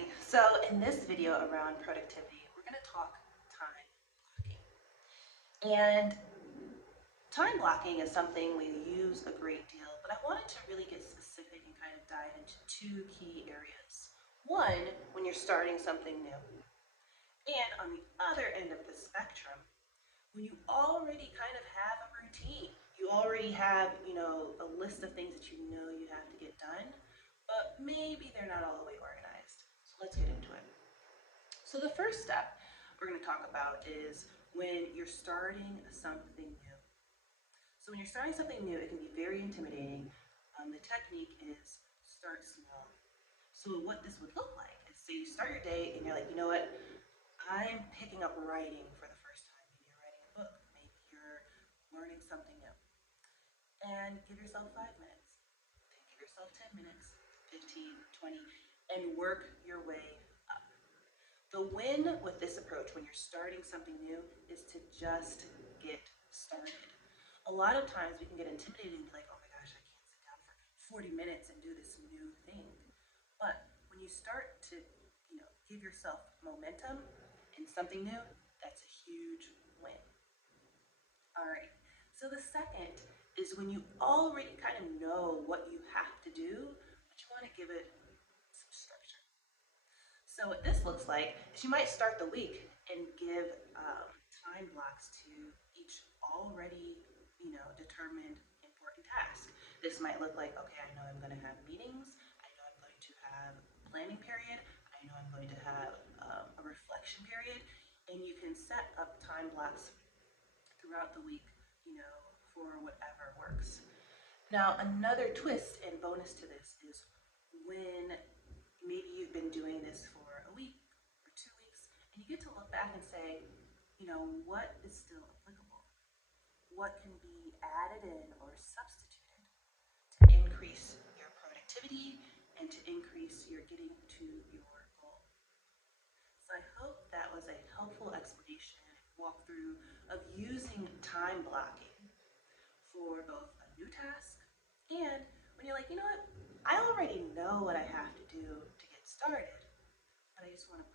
everybody. So in this video around productivity, we're going to talk time blocking. And time blocking is something we use a great deal, but I wanted to really get specific and kind of dive into two key areas. One, when you're starting something new. And on the other end of the spectrum, when you already kind of have a routine, you already have, a list of things that you know you have to get done, but maybe they're not all the way organized. So let's get into it. So the first step we're going to talk about is when you're starting something new. So when you're starting something new, it can be very intimidating. The technique is start small. So what this would look like is, say you start your day and you're like, you know what, I'm picking up writing for the first time. Maybe you're writing a book. Maybe you're learning something new. And give yourself 5 minutes. Then give yourself 10 minutes, 15, 20, and work your way up. The win with this approach when you're starting something new is to just get started. A lot of times we can get intimidated and be like, oh my gosh, I can't sit down for 40 minutes and do this new thing. But when you start to, give yourself momentum in something new, that's a huge win. All right. So the second is when you already kind of know what you have to do, but you want to give it some structure. So what this looks like is you might start the week and give time blocks to each already, determined important task. This might look like, okay, I know I'm going to have meetings. I know I'm going to have a planning period. I know I'm going to have a reflection period. And you can set up time blocks throughout the week, for whatever works. Now, another twist and bonus to this is when maybe you've been doing this for a week or 2 weeks, and you get to look back and say, what is still applicable? What can be added in or substituted to increase your productivity and to increase your getting to your goal? So I hope that was a helpful explanation and walkthrough of using time blocking for both a new task and when you're like, you know what, I already know what I have to do to get started, but I just want to